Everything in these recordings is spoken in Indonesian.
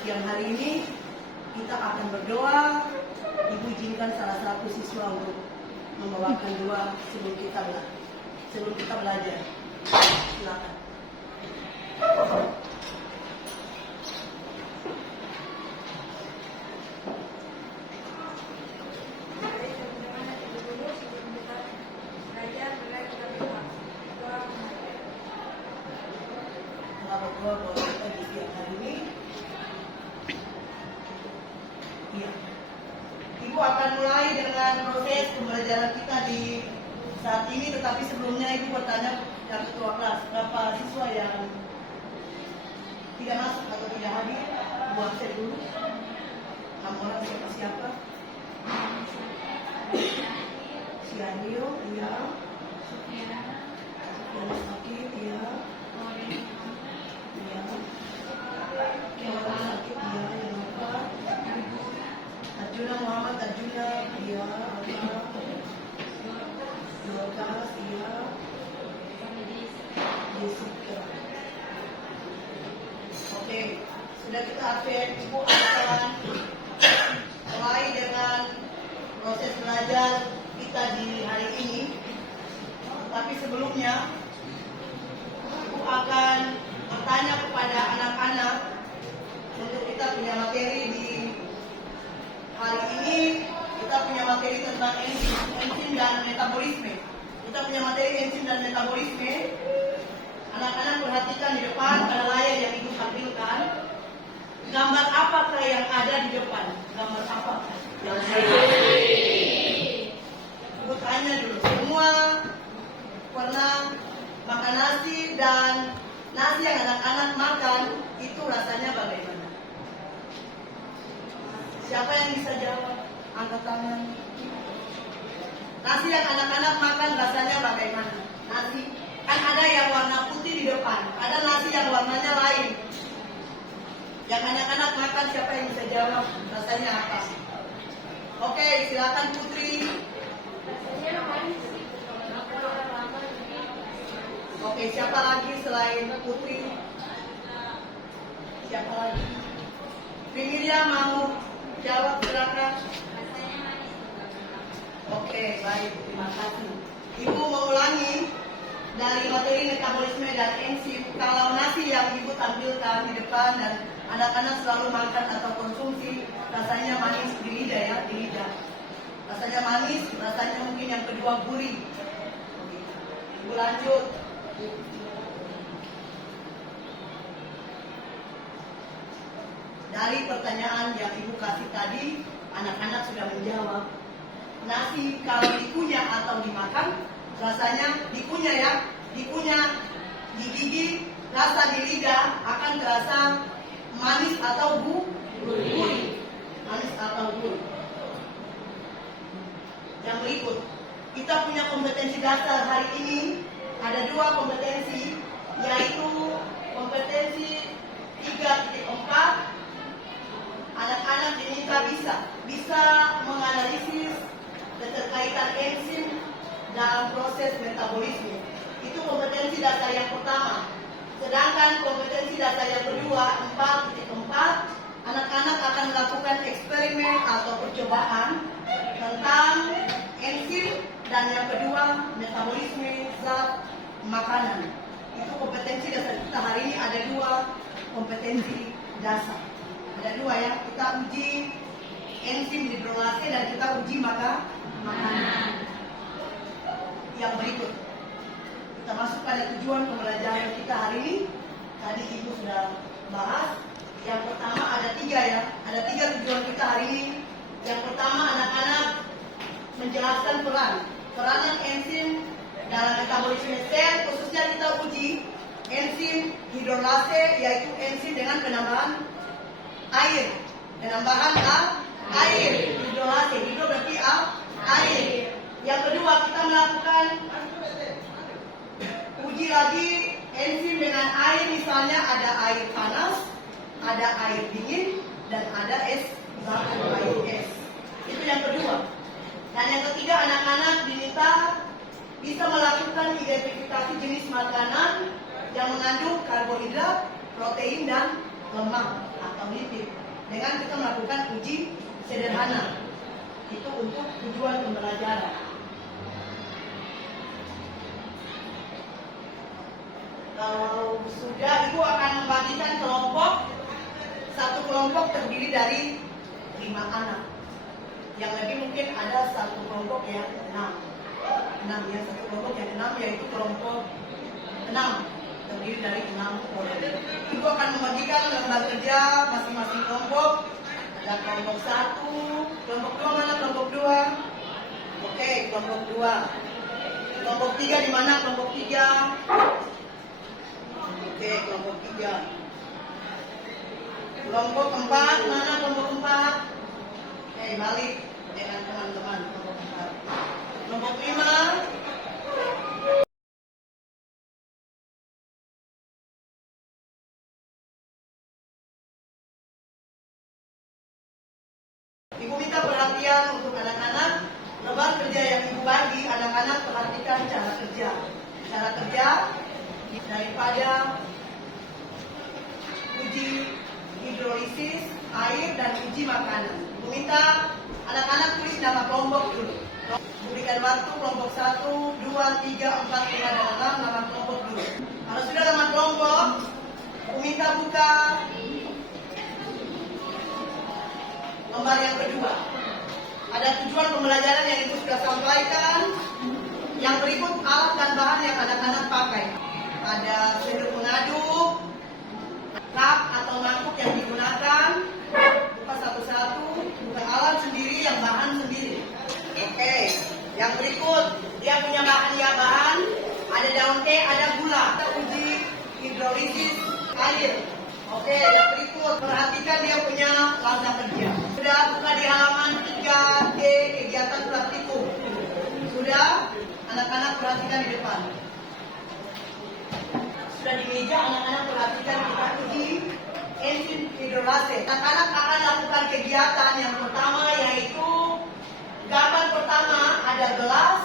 siang hari ini kita akan berdoa. Ibu izinkan salah satu siswa untuk membawakan doa sebelum kita belajar. Silakan. Doa buat kita di siang hari ini. Ya. Ibu akan mulai dengan proses pembelajaran kita di saat ini, tetapi sebelumnya Ibu bertanya yang ketua kelas, berapa siswa yang tidak masuk atau tidak hadir? Buat saya dulu. 6 orang siapa? Sianio, iya. Sofiana Sakit, iya. Iya. Yang sakit, iya. Yang lupa. Arjuna Muhammad, Arjuna, iya. Dorcas, iya. Jessica. Oke, sudah kita update. Ibu akan mulai dengan proses belajar kita di hari ini. Tapi sebelumnya, Ibu akan bertanya kepada anak-anak untuk kita punya materi di hari ini. Kita punya materi tentang enzim dan metabolisme. Kita punya materi enzim dan metabolisme. Anak-anak perhatikan di depan pada layar yang Ibu tampilkan. Gambar apakah yang ada di depan? Gambar apakah? Ibu tanya dulu, semua pernah makan nasi, dan nasi yang anak-anak makan itu rasanya bagaimana? Siapa yang bisa jawab? Angkat tangan. Nasi yang anak-anak makan rasanya bagaimana? Nasi kan ada yang warna putih di depan, ada nasi yang warnanya lain. Yang anak-anak makan, siapa yang bisa jawab? Rasanya apa? Oke, silakan Putri. Oke, siapa lagi selain Putri? Siapa lagi? Vinilia mau jawab, silakan. Oke, baik, terima kasih. Ibu mengulangi dari materi metabolisme dan enzim. Kalau nasi yang Ibu tampilkan di depan dan anak-anak selalu makan atau konsumsi, rasanya manis di lidah ya, di lidah. Rasanya manis, rasanya mungkin yang kedua gurih. Ibu lanjut. Dari pertanyaan yang Ibu kasih tadi, anak-anak sudah menjawab. Nasi kalau dikunyah atau dimakan, rasanya dikunyah ya, dikunyah di gigi, rasa di lidah akan terasa manis atau gurih. Manis atau gurih. Yang berikut, kita punya kompetensi dasar hari ini. Ada 2 kompetensi, yaitu kompetensi 3.4. Anak-anak diminta bisa menganalisis keterkaitan enzim dalam proses metabolisme. Itu kompetensi dasar yang pertama. Sedangkan kompetensi dasar yang kedua, 4.4, anak-anak akan melakukan eksperimen atau percobaan tentang enzim, dan yang kedua metabolisme zat makanan. Itu kompetensi dasar kita hari ini. Ada 2 kompetensi dasar. Ada 2 ya. Kita uji enzim hidrolase dan kita uji makanan. Yang berikut, kita masuk pada tujuan pembelajaran kita hari ini. Tadi Ibu sudah bahas. Yang pertama ada 3 ya. Ada 3 tujuan kita hari ini. Yang pertama, anak-anak menjelaskan peranan enzim dalam metabolisme sel. Khususnya kita uji enzim hidrolase, yaitu enzim dengan penambahan air. Penambahan air. Hidrolase. Hidro berarti air. Yang kedua, kita melakukan uji lagi enzim dengan air. Misalnya ada air panas, ada air dingin, dan ada es batu, air es. Itu yang kedua. Dan yang ketiga, anak-anak diminta bisa melakukan identifikasi jenis makanan yang mengandung karbohidrat, protein, dan lemak. atau LIPID dengan kita melakukan uji sederhana. Itu untuk tujuan pembelajaran. Kalau sudah, Ibu akan membagikan kelompok. Satu kelompok terdiri dari 5 anak. Yang lebih mungkin ada satu kelompok yang 6 ya, satu kelompok yang 6 yaitu kelompok 6 terdiri dari 6 orang. Ibu akan membagikan lembar kerja masing-masing kelompok. Ada kelompok 1, kelompok 2 mana kelompok 2? Oke, kelompok 2. Kelompok 3 di mana kelompok 3? Oke, kelompok 3. Kelompok 4 mana kelompok 4? Balik dengan teman-teman kelompok 4. Kelompok 5. Ibu minta perhatian untuk anak-anak. Lembar kerja yang Ibu bagi, anak-anak perhatikan cara kerja. Cara kerja daripada uji hidrolisis air dan uji makanan. Ibu minta anak-anak tulis nama kelompok dulu. Berikan waktu kelompok 1, 2, 3, 4, 5, dan 6 nama kelompok dulu. Kalau sudah nama kelompok, Ibu minta buka lembar yang kedua. Ada tujuan pembelajaran yang Ibu sudah sampaikan. Yang berikut alat dan bahan yang anak-anak pakai. Ada sendok mengaduk, cup atau mangkuk yang digunakan. Buka satu-satu, buka alat sendiri, yang bahan sendiri. Oke, yang berikut dia punya bahan ya bahan. Ada daun teh, ada gula. Kita uji hidrolisis air. Oke, yang berikut perhatikan dia punya langkah kerja. Sudah buka di halaman 3D kegiatan praktikum. Sudah, anak-anak perhatikan di depan. Sudah di meja, anak-anak perhatikan kita uji enzim hidrolase. Anak-anak akan lakukan kegiatan yang pertama yaitu gambar pertama ada gelas,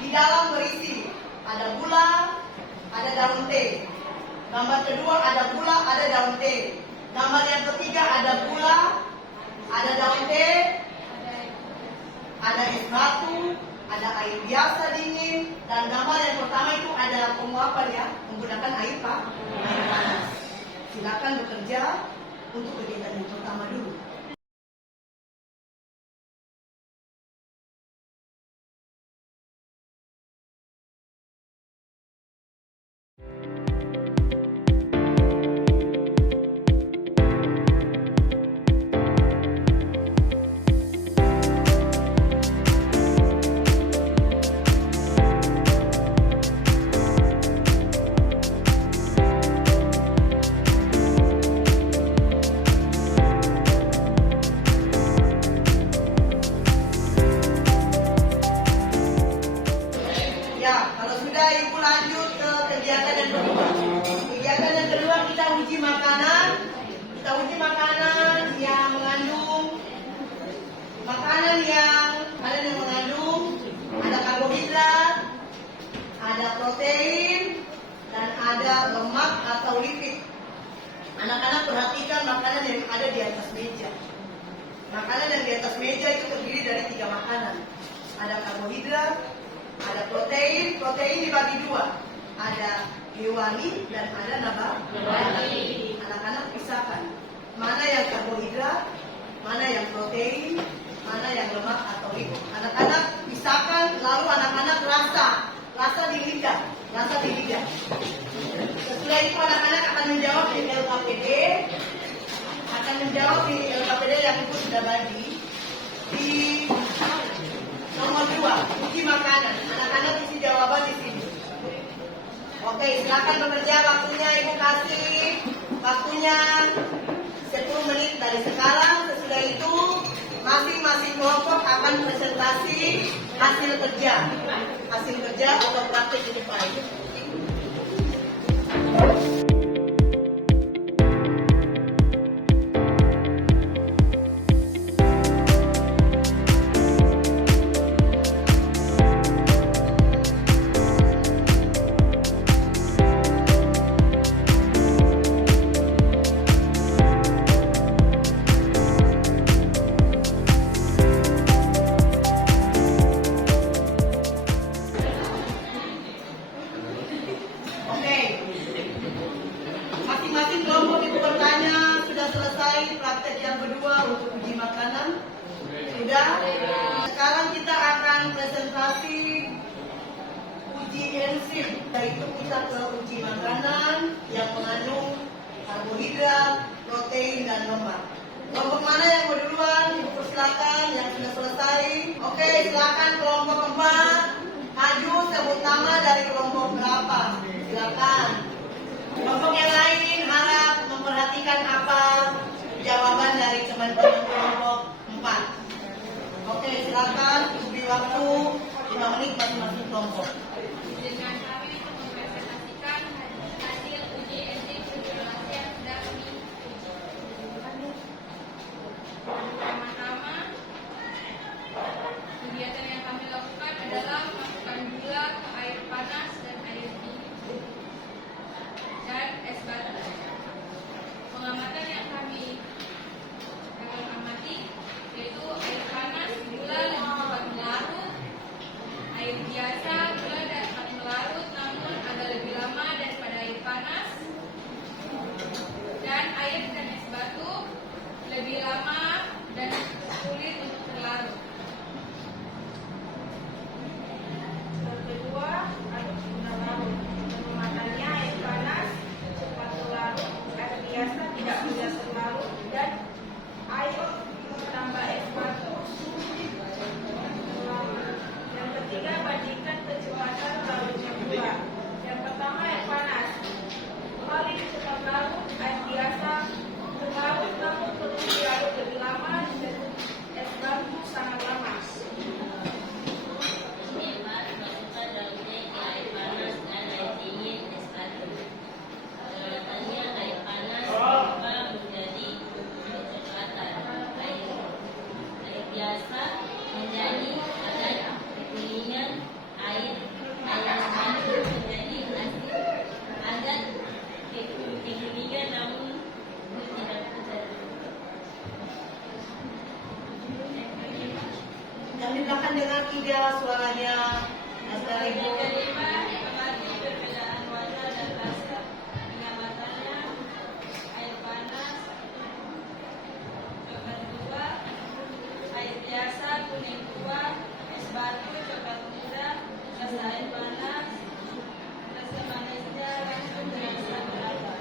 di dalam berisi ada gula, ada daun teh. Gambar kedua ada gula, ada daun teh. Gambar yang ketiga ada gula, ada daun teh, ada es batu, ada air biasa dingin, dan gambar yang pertama itu ada penguapan ya, menggunakan air panas. Silakan bekerja untuk kegiatan yang pertama dulu. Ibu lanjut ke kegiatan yang kedua. Kegiatan yang kedua kita uji makanan. Kita uji makanan yang mengandung ada karbohidrat, ada protein, dan ada lemak atau lipid. Anak-anak perhatikan makanan yang ada di atas meja. Makanan yang di atas meja itu terdiri dari 3 makanan. Ada karbohidrat, ada protein dibagi 2. Ada hewani dan ada nabati. Anak-anak pisahkan. Mana yang karbohidrat, mana yang protein, mana yang lemak atau lipid. Anak-anak pisahkan, lalu anak-anak rasa di lidah. Setelah itu anak-anak akan menjawab di LKPD. Yang Ibu sudah bagi. Di nomor 2, uji makanan. Anak-anak isi jawaban di sini. Oke, silakan bekerja. Waktunya Ibu kasih. Waktunya 10 menit dari sekarang. Sesudah itu masing-masing kelompok akan presentasi hasil kerja atau praktik di depan. Sudah? Sekarang kita akan presentasi uji enzim, yaitu kita ke uji makanan yang mengandung karbohidrat, protein, dan lemak. Kelompok mana yang mau duluan? Silakan yang sudah selesai. Oke, silakan kelompok 4 maju, sebut nama dari kelompok berapa. Silakan. Kelompok yang lain harap memperhatikan apa jawaban dari teman-teman kelompok 4. Oke, silakan. Beri waktu 5 menit masing-masing kelompok. Dengan kami untuk mempresentasikan hasil uji enzim sirkulasi yang sudah kami uji. Pertama-tama, kegiatan yang kami lakukan adalah memasukkan gula ke air panas dan air dingin dan es batu. Pengamatan yang kami amati yaitu air panas gula lebih cepat melarut, air biasa gula dapat melarut namun agak lebih lama daripada air panas, dan air dan es batu lebih lama dan sulit untuk terlarut. Yang kedua, aduk gula larut. Pengamatannya air panas cepat terlarut, air biasa tidak mudah terlarut, dan air tambah es batu. Yang ketiga, bandingkan kecepatan larutnya gula. Yang pertama, air panas. Paling cepat larut, air biasa terlarut namun perlu dilarut lebih lama, dan es batu sangat lama. Hemat masukkan daunnya ke air panas dan air dingin es batu. Pengamatannya air panas berubah menjadi kecoklatan, air biasa menjadi agak kekuningan, air es batu menjadi asin agak kekuningan namun tidak pucat. Yang di belakang dengar tidak suaranya. Dari Yang kelima, amati perbedaan warna dan rasa. Pengamatannya air panas, coklat tua, air biasa kuning tua, es batu coklat muda, rasa air panas, rasa manisnya langsung terasa berapa.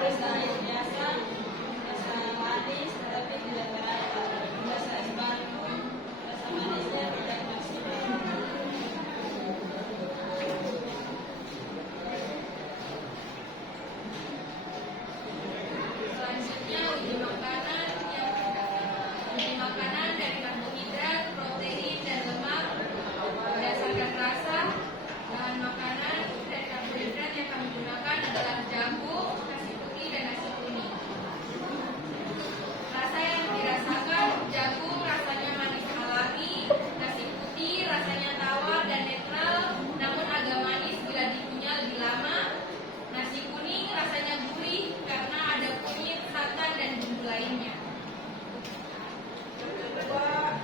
Rasa air biasa, rasa manis tetapi tidak berapa. Rasa es batu, rasa manisnya tidak maksimal. Selanjutnya uji makanan dari karbohidrat, protein, dan lemak berdasarkan rasa. Bahan makanan dari karbohidrat yang kami gunakan adalah jagung, nasi putih, dan nasi kuning. Rasa yang dirasakan, jagung rasanya manis alami, nasi putih rasanya tawar dan netral namun agak manis bila dikunyah lebih lama. Nasi kuning rasanya gurih karena ada kunyit, santan, dan bumbu lainnya. Yang kedua,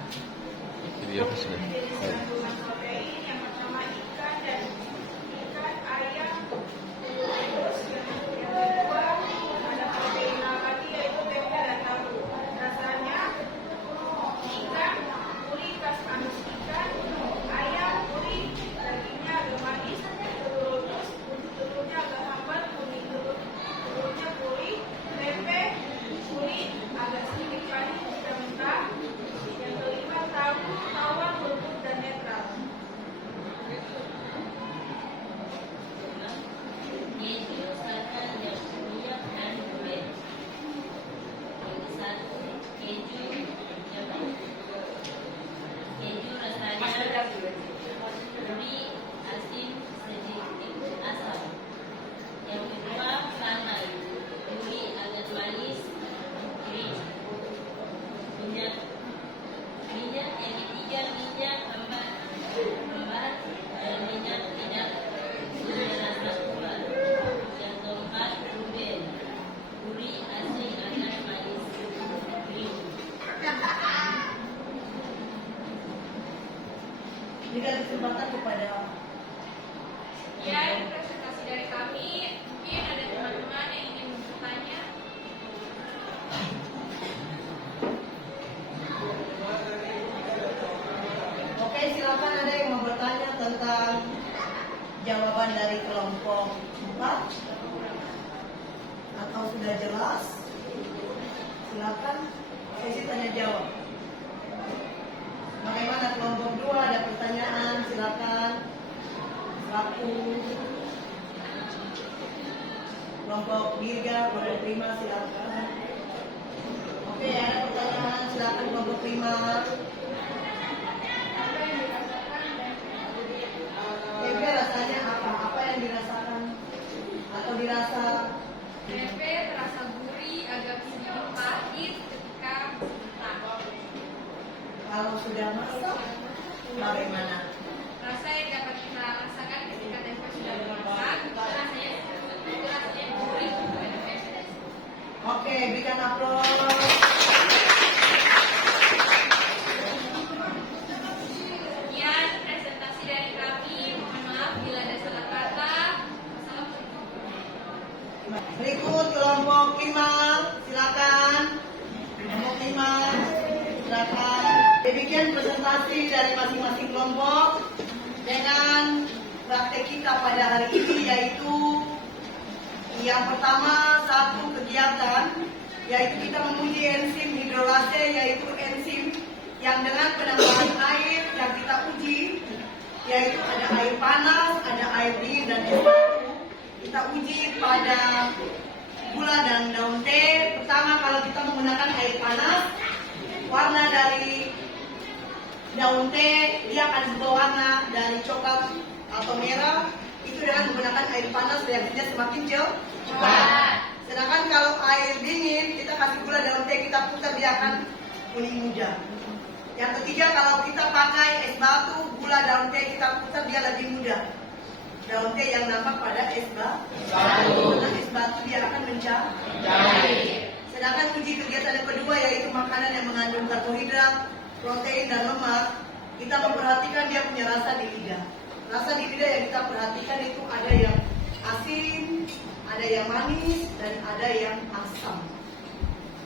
jenis kandungan protein. Yang pertama ikan dan ayam. Terus yang kedua ada protein nabati yaitu tempe dan tahu. Rasanya ikan gurih khas manis ikan, ayam gurih dagingnya agak manis, telur rebus telurnya agak hambar, kuning telurnya gurih, tempe gurih agak sedikit manis jika mentah. Yang kelima tahu tawar lembut dan netral. Keju, santan, yang minyak, dan gula. Yang satu, keju, keju rasanya gurih, asin, sedikit asam. Yang kedua, santan, gurih, agak manis, kering. Minyak yang ketiga, minyak hambar, dan minyak tidak berasa kuat. Yang keempat, ruben, gurih, asin, agak manis, kering. Jika kesempatan kepada Ya, ini presentasi dari kami. Mungkin ada teman-teman yang ingin bertanya. silakan ada yang mau bertanya tentang jawaban dari kelompok 4 atau sudah jelas? Silakan sesi tanya jawab. Bagaimana kelompok 2 ada pertanyaan? Silakan. Selaku kelompok Dirga, kelompok 5 silakan. Oke, ada pertanyaan, silakan kelompok 5. Tempe rasanya apa? Apa yang dirasakan? Atau dirasa? Tempe terasa gurih, agak sedikit pahit ketika mentah. Kalau sudah masak, bagaimana? Rasa yang dapat kita rasakan ketika tempe sudah dimasak, rasanya gurih. Oke, berikan aplaus. Sekian presentasi dari kami. Mohon maaf bila ada salah kata. Berikut kelompok 5, silakan. Kelompok 5, silakan. Demikian presentasi dari masing-masing kelompok dengan praktek kita pada hari ini, yaitu yang pertama, satu kegiatan, yaitu kita menguji enzim hidrolase, yaitu enzim yang dengan penambahan air yang kita uji, yaitu ada air panas, ada air dingin dan es batu. Kita uji pada gula dan daun teh. Pertama, kalau kita menggunakan air panas, warna dari daun teh dia akan berwarna dari coklat atau merah. Itu dengan menggunakan air panas reaksinya semakin cepat. Sedangkan kalau air dingin, kita kasih gula daun teh, kita putar, dia akan kuning muda. Yang ketiga, kalau kita pakai es batu, gula daun teh kita putar, dia lebih muda. Daun teh yang nampak pada es batu. Karena es batu dia akan mencair. Sedangkan uji kegiatan yang kedua, yaitu makanan yang mengandung karbohidrat, protein dan lemak, kita memperhatikan dia punya rasa di lidah. Rasa di lidah yang kita perhatikan itu ada yang asin, ada yang manis, dan ada yang asam.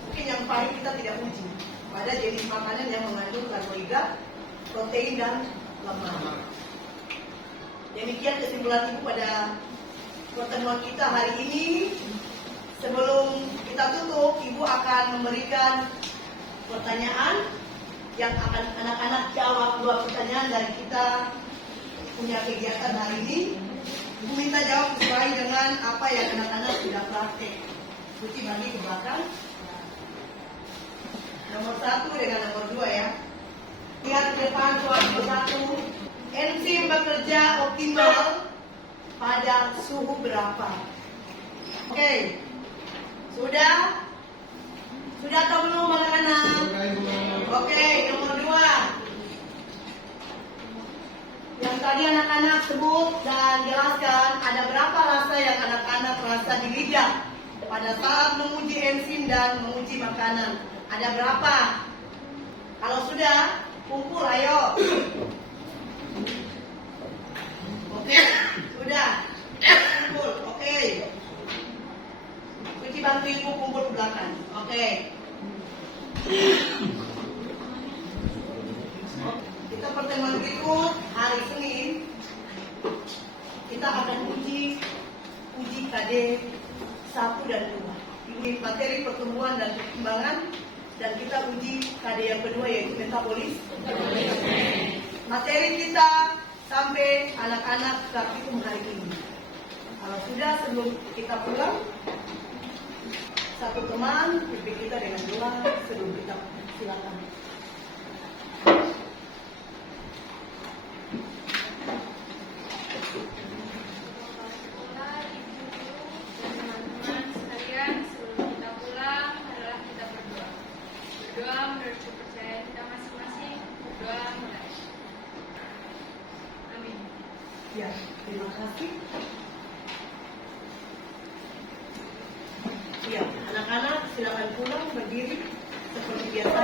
Mungkin yang pahit kita tidak uji pada jenis makanan yang mengandung karbohidrat, protein, dan lemak. Demikian kesimpulan Ibu pada pertemuan kita hari ini. Sebelum kita tutup, Ibu akan memberikan pertanyaan yang akan anak-anak jawab 2 pertanyaan dari kita punya kegiatan hari ini. Ibu minta jawab sesuai dengan apa yang anak-anak sudah praktek. Putih bagi ke belakang. Nomor 1 dengan nomor 2 ya. Lihat ke depan soal nomor 1. Enzim bekerja optimal pada suhu berapa? Oke. Sudah? Sudah atau belum anak-anak? Oke, nomor 2. Yang tadi anak-anak sebut dan jelaskan, ada berapa rasa yang anak-anak rasa di lidah pada saat menguji enzim dan menguji makanan? Ada berapa? Kalau sudah, kumpul ayo. Oke, sudah. Kumpul, oke. Kunci bantu ibu kumpul ke belakang. Oke. Kita pertemuan berikut hari Senin. Kita akan uji KD 1 dan 2. Ini materi pertumbuhan dan perkembangan, dan kita uji KD yang kedua, yaitu metabolisme. Materi kita sampai anak-anak praktikum hari ini. Kalau sudah, sebelum kita pulang, satu teman pimpin kita dengan doa sebelum kita silakan. Berdoa menurut kepercayaan kita masing-masing. Berdoa mulai. Amin. Ya, terima kasih. Ya, anak-anak silakan pulang berdiri seperti biasa.